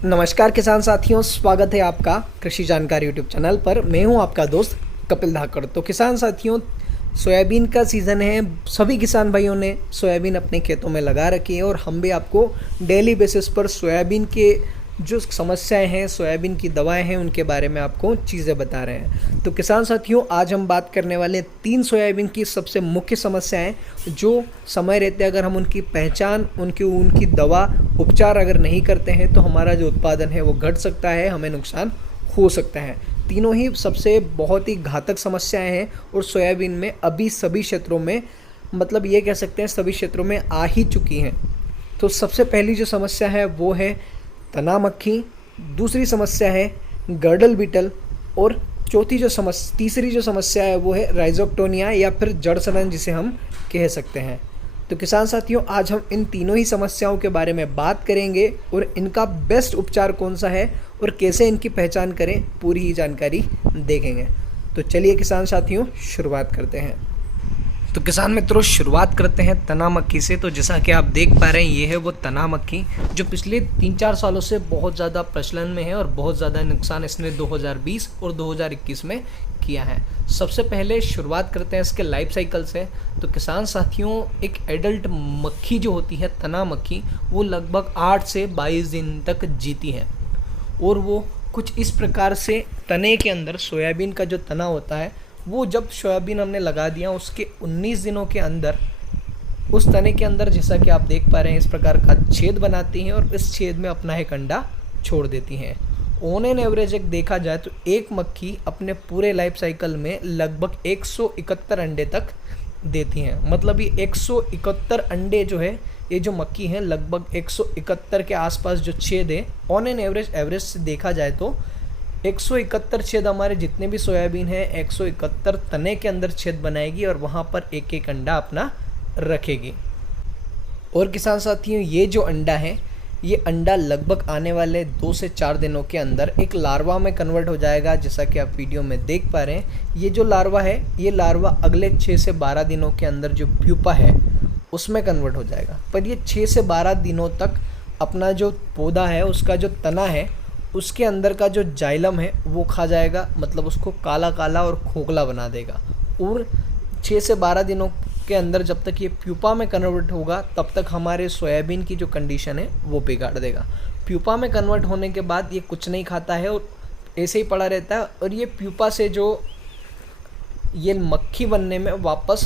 नमस्कार किसान साथियों, स्वागत है आपका कृषि जानकारी यूट्यूब चैनल पर। मैं हूं आपका दोस्त कपिल धाकड़। तो किसान साथियों, सोयाबीन का सीज़न है। सभी किसान भाइयों ने सोयाबीन अपने खेतों में लगा रखी है और हम भी आपको डेली बेसिस पर सोयाबीन के जो समस्याएं हैं, सोयाबीन की दवाएं हैं, उनके बारे में आपको चीज़ें बता रहे हैं। तो किसान साथियों, आज हम बात करने वाले 3 सोयाबीन की सबसे मुख्य समस्याएं, जो समय रहते अगर हम उनकी पहचान, उनकी दवा उपचार अगर नहीं करते हैं तो हमारा जो उत्पादन है वो घट सकता है, हमें नुकसान हो सकता है। तीनों ही सबसे बहुत ही घातक समस्याएं हैं और सोयाबीन में अभी सभी क्षेत्रों में, मतलब ये कह सकते हैं सभी क्षेत्रों में आ ही चुकी हैं। तो सबसे पहली जो समस्या है वो है तना मक्खी, दूसरी समस्या है गर्डल बीटल और तीसरी जो समस्या है वो है राइजोक्टोनिया या फिर जड़ सड़न, जिसे हम कह सकते हैं। तो किसान साथियों, आज हम इन तीनों ही समस्याओं के बारे में बात करेंगे और इनका बेस्ट उपचार कौन सा है और कैसे इनकी पहचान करें, पूरी ही जानकारी देखेंगे। तो चलिए किसान साथियों, शुरुआत करते हैं। तो किसान मित्रों, शुरुआत करते हैं तना मक्खी से। तो जैसा कि आप देख पा रहे हैं, ये है वो तना मक्खी जो पिछले 3-4 सालों से बहुत ज़्यादा प्रचलन में है और बहुत ज़्यादा नुकसान इसने 2020 और 2021 में किया है। सबसे पहले शुरुआत करते हैं इसके लाइफ साइकिल से। तो किसान साथियों, एक एडल्ट मक्खी जो होती है तना मक्खी, वो लगभग 8 से 22 दिन तक जीती है और वो कुछ इस प्रकार से तने के अंदर, सोयाबीन का जो तना होता है, वो जब सोयाबीन हमने लगा दिया उसके 19 दिनों के अंदर उस तने के अंदर, जैसा कि आप देख पा रहे हैं, इस प्रकार का छेद बनाती हैं और इस छेद में अपना एक अंडा छोड़ देती हैं। ऑन एन एवरेज एक देखा जाए तो एक मक्खी अपने पूरे लाइफ साइकिल में लगभग 171 अंडे तक देती हैं। मतलब ये 171 अंडे जो है, ये जो मक्खी है लगभग 171 के आसपास जो छेद है, ऑन एन एवरेज से देखा जाए तो 171 छेद, हमारे जितने भी सोयाबीन है 171 तने के अंदर छेद बनाएगी और वहाँ पर एक एक अंडा अपना रखेगी। और किसान साथियों, ये जो अंडा है, ये अंडा लगभग आने वाले 2 से 4 दिनों के अंदर एक लार्वा में कन्वर्ट हो जाएगा। जैसा कि आप वीडियो में देख पा रहे हैं, ये जो लार्वा है, ये लार्वा अगले 6 से 12 दिनों के अंदर जो प्यूपा है उसमें कन्वर्ट हो जाएगा। पर ये 6 से 12 दिनों तक अपना जो पौधा है, उसका जो तना है, उसके अंदर का जो जाइलम है वो खा जाएगा। मतलब उसको काला काला और खोखला बना देगा। और 6 से 12 दिनों के अंदर जब तक ये प्यूपा में कन्वर्ट होगा, तब तक हमारे सोयाबीन की जो कंडीशन है वो बिगाड़ देगा। प्यूपा में कन्वर्ट होने के बाद ये कुछ नहीं खाता है और ऐसे ही पड़ा रहता है और ये प्यूपा से जो ये मक्खी बनने में वापस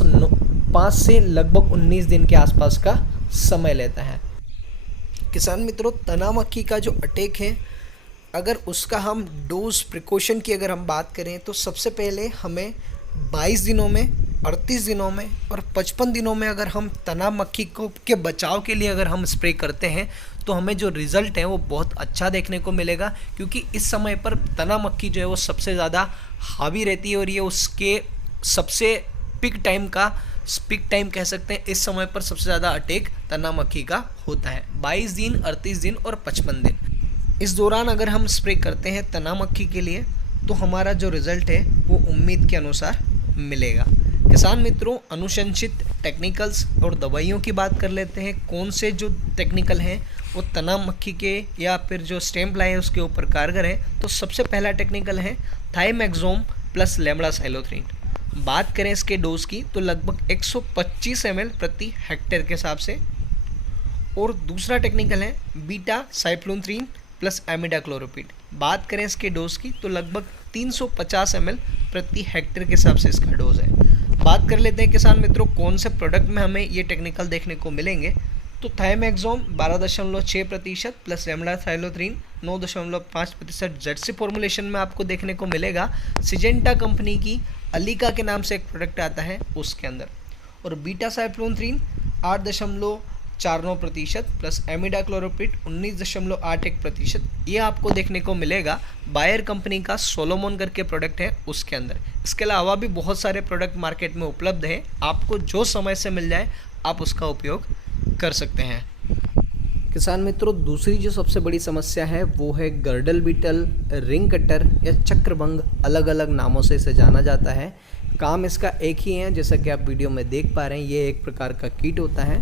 5 से लगभग 19 दिन के आसपास का समय लेता है। किसान मित्रों, तना मक्खी का जो अटैक है, अगर उसका हम डोज प्रिकॉशन की अगर हम बात करें तो सबसे पहले हमें 22 दिनों में, 38 दिनों में और 55 दिनों में अगर हम तना मक्खी को के बचाव के लिए अगर हम स्प्रे करते हैं तो हमें जो रिज़ल्ट है वो बहुत अच्छा देखने को मिलेगा। क्योंकि इस समय पर तना मक्खी जो है वो सबसे ज़्यादा हावी रहती है और ये उसके सबसे पिक टाइम कह सकते हैं। इस समय पर सबसे ज़्यादा अटैक तना मक्खी का होता है। 22 दिन, 38 दिन और 55 दिन, इस दौरान अगर हम स्प्रे करते हैं तना मक्खी के लिए तो हमारा जो रिज़ल्ट है वो उम्मीद के अनुसार मिलेगा। किसान मित्रों, अनुशंसित टेक्निकल्स और दवाइयों की बात कर लेते हैं। कौन से जो टेक्निकल हैं वो तना मक्खी के या फिर जो स्टेम प्लाई है उसके ऊपर कारगर है। तो सबसे पहला टेक्निकल है थाइमैक्सोम प्लस लेमडासाइलोथ्रीन। बात करें इसके डोज की तो लगभग 125 ml प्रति हेक्टेयर के हिसाब से। और दूसरा टेक्निकल है बीटा साइक्लोथ्रीन प्लस एमिडाक्लोरोपिड। बात करें इसके डोज की तो लगभग 350 ml प्रति हेक्टेयर के हिसाब से इसका डोज है। बात कर लेते हैं किसान मित्रों, कौन से प्रोडक्ट में हमें ये टेक्निकल देखने को मिलेंगे। तो थाइमैक्सोम 12.6% प्लस लेमडासाइलोथ्रीन 9.5% जेडसी फॉर्मुलेशन में आपको देखने को मिलेगा। सिजेंटा कंपनी की अलीका के नाम से एक प्रोडक्ट आता है उसके अंदर। और बीटा साइक्लोथ्रीन 8.49% प्लस एमिडाक्लोरोपिड 19.81%, ये आपको देखने को मिलेगा बायर कंपनी का सोलोमोन करके प्रोडक्ट है उसके अंदर। इसके अलावा भी बहुत सारे प्रोडक्ट मार्केट में उपलब्ध हैं। आपको जो समय से मिल जाए आप उसका उपयोग कर सकते हैं। किसान मित्रों, दूसरी जो सबसे बड़ी समस्या है वो है गर्डल बीटल, रिंग कटर या चक्रभंग, अलग अलग नामों से इसे जाना जाता है। काम इसका एक ही है, जैसा कि आप वीडियो में देख पा रहे हैं। ये एक प्रकार का कीट होता है।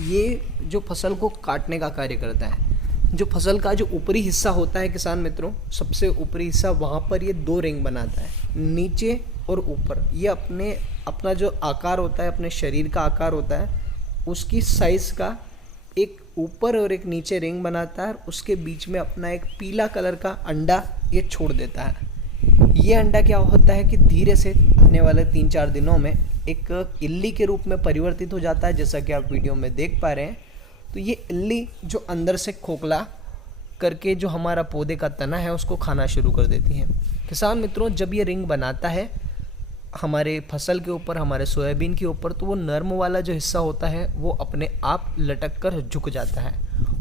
ये जो फसल को काटने का कार्य करता है। जो फसल का जो ऊपरी हिस्सा होता है किसान मित्रों, सबसे ऊपरी हिस्सा, वहाँ पर ये 2 रिंग बनाता है, नीचे और ऊपर। ये अपना जो आकार होता है, अपने शरीर का आकार होता है, उसकी साइज़ का एक ऊपर और एक नीचे रिंग बनाता है, और उसके बीच में अपना एक पीला कलर का अंडा ये छोड़ देता है। ये अंडा क्या होता है कि धीरे से आने वाले 3-4 दिनों में एक इल्ली के रूप में परिवर्तित हो जाता है, जैसा कि आप वीडियो में देख पा रहे हैं। तो ये इल्ली जो अंदर से खोखला करके जो हमारा पौधे का तना है उसको खाना शुरू कर देती है। किसान मित्रों, जब ये रिंग बनाता है हमारे फसल के ऊपर, हमारे सोयाबीन के ऊपर, तो वो नर्म वाला जो हिस्सा होता है वो अपने आप लटक कर झुक जाता है,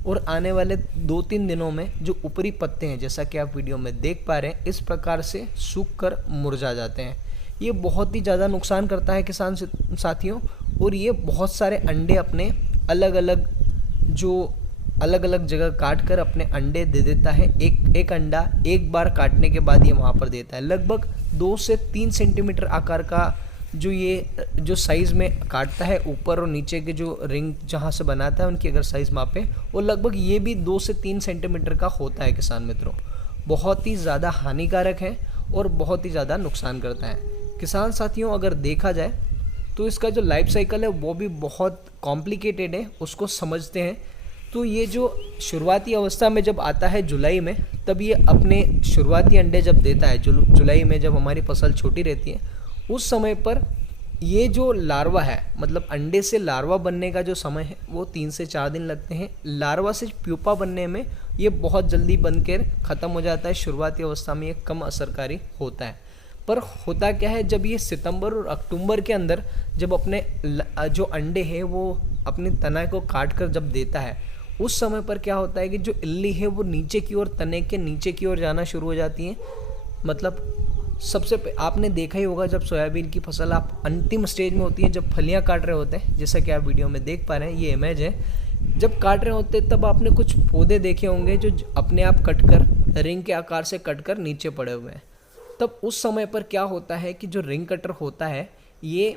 और आने वाले 2-3 दिनों में जो ऊपरी पत्ते हैं, जैसा कि आप वीडियो में देख पा रहे हैं, इस प्रकार से सूख कर मुरझा जाते हैं। ये बहुत ही ज़्यादा नुकसान करता है किसान साथियों, और ये बहुत सारे अंडे अपने अलग अलग जगह काट कर अपने अंडे दे देता है। एक अंडा एक बार काटने के बाद ये वहाँ पर देता है। लगभग 2 से 3 सेंटीमीटर आकार का जो साइज़ में काटता है, ऊपर और नीचे के जो रिंग जहाँ से बनाता है उनकी अगर साइज़ मापे, वो लगभग ये भी 2 से 3 सेंटीमीटर का होता है किसान मित्रों। बहुत ही ज़्यादा हानिकारक है और बहुत ही ज़्यादा नुकसान करता है। किसान साथियों, अगर देखा जाए तो इसका जो लाइफ साइकिल है वो भी बहुत कॉम्प्लिकेटेड है, उसको समझते हैं तो ये जो शुरुआती अवस्था में जब आता है जुलाई में, तब ये अपने शुरुआती अंडे जब देता है, जुलाई में जब हमारी फसल छोटी रहती है, उस समय पर ये जो लार्वा है, मतलब अंडे से लार्वा बनने का जो समय है वो 3 से 4 दिन लगते हैं। लार्वा से प्यूपा बनने में ये बहुत जल्दी बनकर ख़त्म हो जाता है। शुरुआती अवस्था में ये कम असरकारी होता है। पर होता क्या है, जब ये सितंबर और अक्टूबर के अंदर जब अपने जो अंडे हैं वो अपने तना को काट कर जब देता है, उस समय पर क्या होता है कि जो इल्ली है वो नीचे की ओर, तने के नीचे की ओर जाना शुरू हो जाती है। मतलब आपने देखा ही होगा, जब सोयाबीन की फसल आप अंतिम स्टेज में होती है, जब फलियां काट रहे होते हैं, जैसा कि आप वीडियो में देख पा रहे हैं, ये इमेज है, जब काट रहे होते तब आपने कुछ पौधे देखे होंगे जो अपने आप कटकर रिंग के आकार से कटकर नीचे पड़े हुए हैं। तब उस समय पर क्या होता है कि जो रिंग कटर होता है ये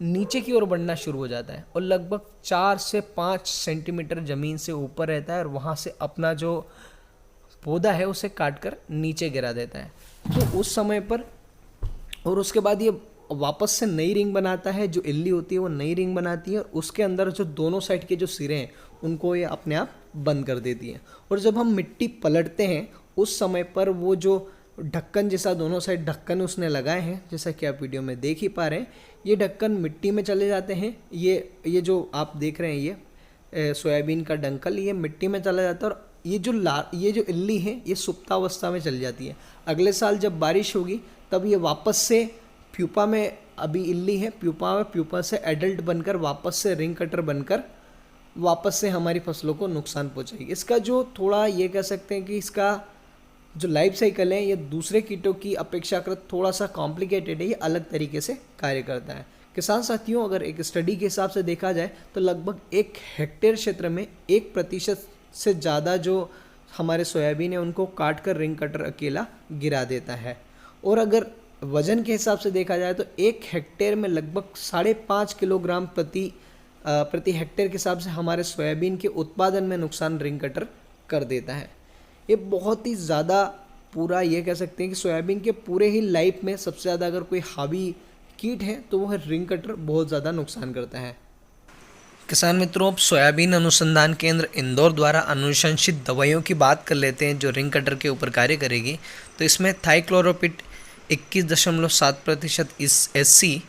नीचे की ओर बढ़ना शुरू हो जाता है और लगभग 4 से 5 सेंटीमीटर ज़मीन से ऊपर रहता है, और वहाँ से अपना जो पौधा है उसे काटकर नीचे गिरा देता है। तो उस समय पर, और उसके बाद ये वापस से नई रिंग बनाता है। जो इल्ली होती है वो नई रिंग बनाती है, और उसके अंदर जो दोनों साइड के जो सिरे हैं उनको ये अपने आप बंद कर देती है। और जब हम मिट्टी पलटते हैं उस समय पर वो जो ढक्कन जैसा दोनों साइड ढक्कन उसने लगाए हैं, जैसा कि आप वीडियो में देख ही पा रहे हैं, ये ढक्कन मिट्टी में चले जाते हैं। ये जो आप देख रहे हैं ये सोयाबीन का डंकल, ये मिट्टी में चला जाता है, और ये जो इल्ली है ये सुप्तावस्था में चली जाती है। अगले साल जब बारिश होगी तब ये वापस से प्यूपा में, अभी इल्ली है प्यूपा से एडल्ट बनकर वापस से रिंग कटर बनकर वापस से हमारी फसलों को नुकसान पहुँचाएगी। इसका जो थोड़ा ये कह सकते हैं कि इसका जो लाइफ साइकिल है ये दूसरे कीटों की अपेक्षाकृत थोड़ा सा कॉम्प्लिकेटेड है, ये अलग तरीके से कार्य करता है। किसान साथियों, अगर एक स्टडी के हिसाब से देखा जाए तो लगभग 1 हेक्टेयर क्षेत्र में 1% से ज़्यादा जो हमारे सोयाबीन है उनको काट कर रिंग कटर अकेला गिरा देता है। और अगर वजन के हिसाब से देखा जाए तो 1 हेक्टेयर में लगभग 5.5 किलोग्राम प्रति हेक्टेयर के हिसाब से हमारे सोयाबीन के उत्पादन में नुकसान रिंग कटर कर देता है। ये बहुत ही ज़्यादा, पूरा ये कह सकते हैं कि सोयाबीन के पूरे ही लाइफ में सबसे ज़्यादा अगर कोई हावी कीट है तो वह रिंग कटर बहुत ज़्यादा नुकसान करता है। किसान मित्रों, अब सोयाबीन अनुसंधान केंद्र इंदौर द्वारा अनुशंसित दवाइयों की बात कर लेते हैं जो रिंग कटर के ऊपर कार्य करेगी। तो इसमें थाइक्लोरोपिड 21.7% SC,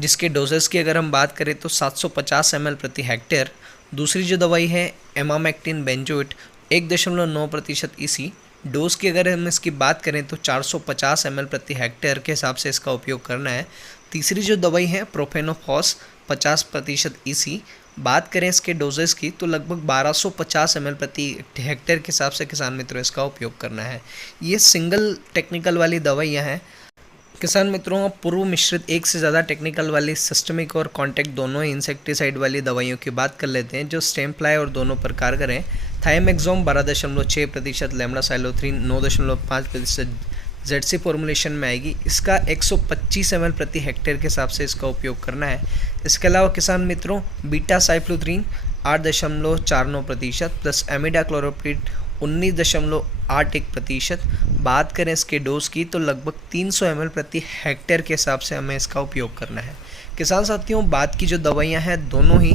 जिसके डोजेस की अगर हम बात करें तो 750 ml प्रति हेक्टेयर। दूसरी जो दवाई है एमामेक्टिन बेंजोएट 1.9% EC। डोज की अगर हम इसकी बात करें तो 450 ml प्रति हेक्टेयर के हिसाब से इसका उपयोग करना है। तीसरी जो दवाई है प्रोफेनोफॉस 50% EC। बात करें इसके डोजेस की तो लगभग 1250 ml प्रति हेक्टेयर के हिसाब से किसान मित्रों इसका उपयोग करना है। ये सिंगल टेक्निकल वाली दवाइयाँ हैं। किसान मित्रों, पूर्व मिश्रित 1 से ज़्यादा टेक्निकल वाली सिस्टमिक और कॉन्टैक्ट दोनों इंसेक्टिसाइड वाली दवाइयों की बात कर लेते हैं जो स्टेम फ्लाई और दोनों पर कारगर हैं। थाइमेक्सोम 12.6%, लेमडासाइलोथ्रीन 9.5% ZC फॉर्मुलेशन में आएगी। इसका 125 ml प्रति हेक्टेयर के हिसाब से इसका उपयोग करना है। इसके अलावा किसान मित्रों बीटा साइफ्लोथ्रीन 8.49% प्लस एमिडाक्लोरोप्रिड 19.81%। बात करें इसके डोज की तो लगभग 300 ml प्रति हेक्टेयर के हिसाब से हमें इसका उपयोग करना है। किसान साथियों, बात की जो दवाइयाँ हैं दोनों ही,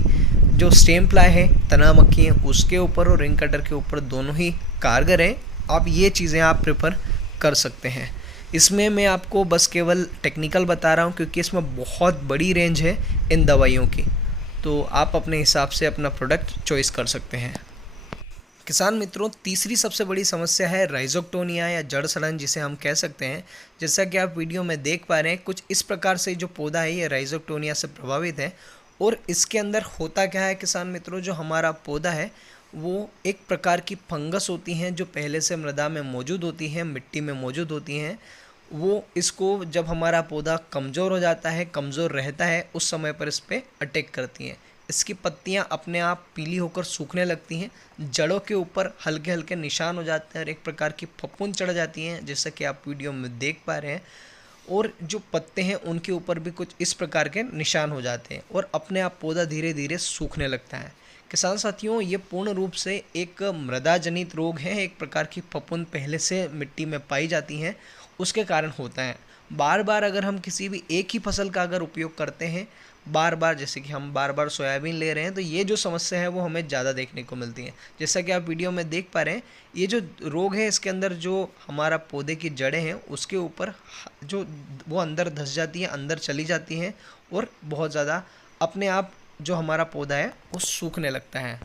जो स्टेम प्लाई है, तना मक्खी है, उसके ऊपर और रिंग कटर के ऊपर दोनों ही कारगर हैं। आप ये चीज़ें आप प्रेफर कर सकते हैं। इसमें मैं आपको बस केवल टेक्निकल बता रहा हूँ क्योंकि इसमें बहुत बड़ी रेंज है इन दवाइयों की, तो आप अपने हिसाब से अपना प्रोडक्ट चॉइस कर सकते हैं। किसान मित्रों, तीसरी सबसे बड़ी समस्या है राइजोक्टोनिया या जड़ सड़न जिसे हम कह सकते हैं। जैसा कि आप वीडियो में देख पा रहे हैं, कुछ इस प्रकार से जो पौधा है ये राइजोक्टोनिया से प्रभावित है। और इसके अंदर होता क्या है किसान मित्रों, जो हमारा पौधा है वो एक प्रकार की फंगस होती हैं जो पहले से मृदा में मौजूद होती हैं, मिट्टी में मौजूद होती हैं। वो इसको जब हमारा पौधा कमज़ोर हो जाता है, कमज़ोर रहता है, उस समय पर इस पर अटैक करती हैं। इसकी पत्तियां अपने आप पीली होकर सूखने लगती हैं, जड़ों के ऊपर हल्के हल्के निशान हो जाते हैं और एक प्रकार की फफूंद चढ़ जाती हैं, जैसा कि आप वीडियो में देख पा रहे हैं। और जो पत्ते हैं उनके ऊपर भी कुछ इस प्रकार के निशान हो जाते हैं और अपने आप पौधा धीरे धीरे सूखने लगता है। किसान साथियों, ये पूर्ण रूप से एक मृदा जनित रोग है। एक प्रकार की फफूंद पहले से मिट्टी में पाई जाती हैं, उसके कारण होता है। बार बार अगर हम किसी भी एक ही फसल का अगर उपयोग करते हैं, बार बार, जैसे कि हम बार बार सोयाबीन ले रहे हैं, तो ये जो समस्या है वो हमें ज़्यादा देखने को मिलती है। जैसा कि आप वीडियो में देख पा रहे हैं, ये जो रोग है इसके अंदर जो हमारा पौधे की जड़ें हैं उसके ऊपर जो वो अंदर धंस जाती हैं, अंदर चली जाती हैं और बहुत ज़्यादा अपने आप जो हमारा पौधा है वो सूखने लगता है।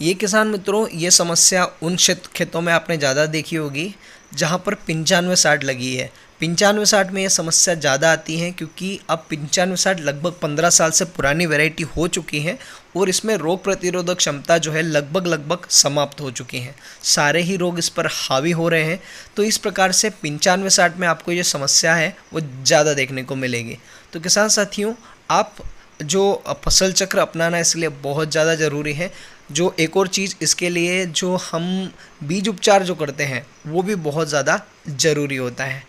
ये किसान मित्रों, ये समस्या उन खेतों में आपने ज़्यादा देखी होगी जहाँ पर 95-60 लगी है। 95-60 में ये समस्या ज़्यादा आती है क्योंकि अब 95-60 लगभग 15 साल से पुरानी वैरायटी हो चुकी है और इसमें रोग प्रतिरोधक क्षमता जो है लगभग समाप्त हो चुकी है। सारे ही रोग इस पर हावी हो रहे हैं। तो इस प्रकार से 95-60 में आपको ये समस्या है वो ज़्यादा देखने को मिलेगी। तो किसान साथियों, आप जो फसल चक्र अपनाना इसलिए बहुत ज़्यादा ज़रूरी है। जो एक और चीज़ इसके लिए जो हम बीज उपचार जो करते हैं वो भी बहुत ज़्यादा ज़रूरी होता है।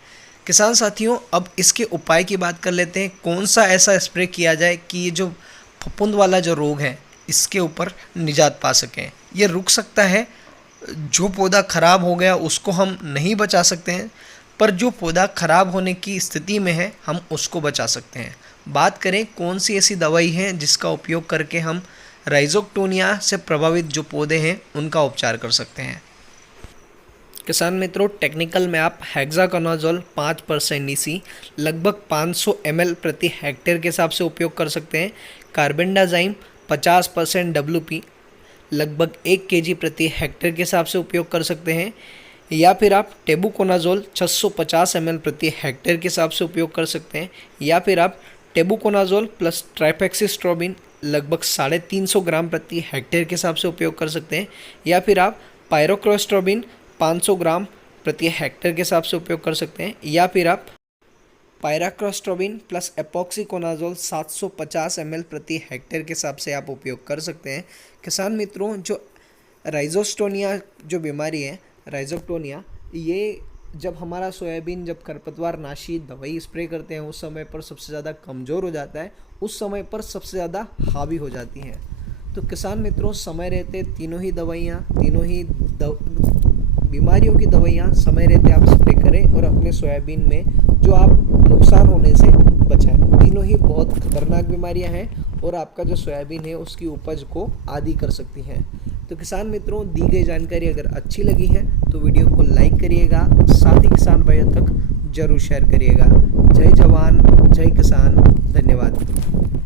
किसान साथियों, अब इसके उपाय की बात कर लेते हैं। कौन सा ऐसा स्प्रे किया जाए कि ये जो फफूंद वाला जो रोग है इसके ऊपर निजात पा सकें। ये रुक सकता है, जो पौधा ख़राब हो गया उसको हम नहीं बचा सकते हैं, पर जो पौधा ख़राब होने की स्थिति में है हम उसको बचा सकते हैं। बात करें कौन सी ऐसी दवाई है जिसका उपयोग करके हम राइजोक्टोनिया से प्रभावित जो पौधे हैं उनका उपचार कर सकते हैं। किसान मित्रों, टेक्निकल में आप हेक्साकोनाजोल 5% EC लगभग 500 ml प्रति हेक्टेयर के हिसाब से उपयोग कर सकते हैं। कार्बेंडाज़ाइम 50% WP लगभग 1 kg प्रति हेक्टेयर के हिसाब से उपयोग कर सकते हैं। या फिर आप टेबुकोनाजोल 650 ml प्रति हेक्टेयर के हिसाब से उपयोग कर सकते हैं। या फिर आप टेबुकोनाजोल प्लस ट्राइफेक्सिस्ट्रोबिन लगभग 350 ग्राम प्रति हेक्टेयर के हिसाब से उपयोग कर सकते हैं। या फिर आप पायरोक्लोस्ट्रोबिन 500 ग्राम प्रति हेक्टेयर के हिसाब से उपयोग कर सकते हैं। या फिर आप पायराक्रोस्ट्रोबिन प्लस एपॉक्सीकोनाजोल 750 ml प्रति हेक्टेयर के हिसाब से आप उपयोग कर सकते हैं। किसान मित्रों, जो राइजोक्टोनिया जो बीमारी है, राइजोक्टोनिया, ये जब हमारा सोयाबीन जब खरपतवार नाशी दवाई स्प्रे करते हैं उस समय पर सबसे ज़्यादा कमज़ोर हो जाता है, उस समय पर सबसे ज़्यादा हावी हो जाती हैं। तो किसान मित्रों, समय रहते तीनों ही दवाइयाँ, तीनों ही बीमारियों की दवाइयाँ समय रहते आप स्प्रे करें और अपने सोयाबीन में जो आप नुकसान होने से बचाएं। तीनों ही बहुत खतरनाक बीमारियां हैं और आपका जो सोयाबीन है उसकी उपज को आधी कर सकती हैं। तो किसान मित्रों, दी गई जानकारी अगर अच्छी लगी है तो वीडियो को लाइक करिएगा, साथ ही किसान भाइयों तक जरूर शेयर करिएगा। जय जवान, जय किसान, धन्यवाद।